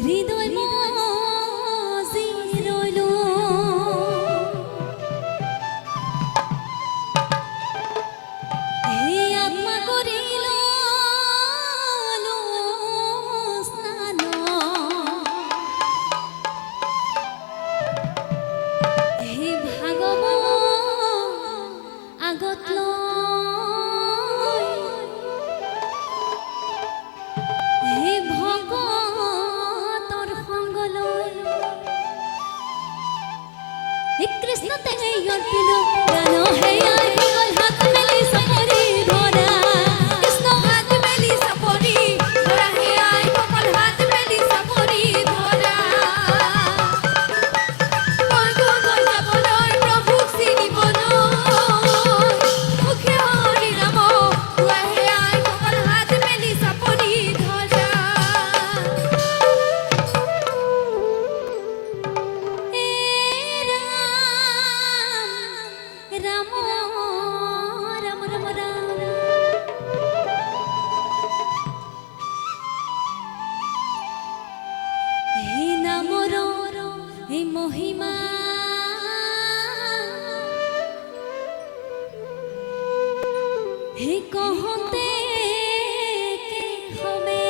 হৃদয় মজি রইল হে আত্মা করিল স্নান হে ভাগব আগত হে ভগতৰ সংগ লৈ হে কৃষ্ণ তেনে অৰ্পিলো গান হে আই গল হাত মেলি চাপৰি ধৰা কৃষ্ণ হাত মেলি চাপৰি ধৰা হে আই গল হাত মেলি চাপৰি ধৰা মনটো গৈ যাবলৈ প্ৰভুক চিনিবলৈ মুখে হৰি নাম কোৱা হে আই গল হাত মেলি চাপৰি ধৰা রাম রাম রাম রাম হে নামর হে মহিমা হে কহতে কে হবে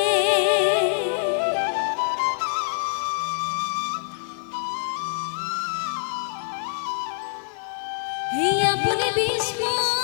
হে আপনি বিষ্ণু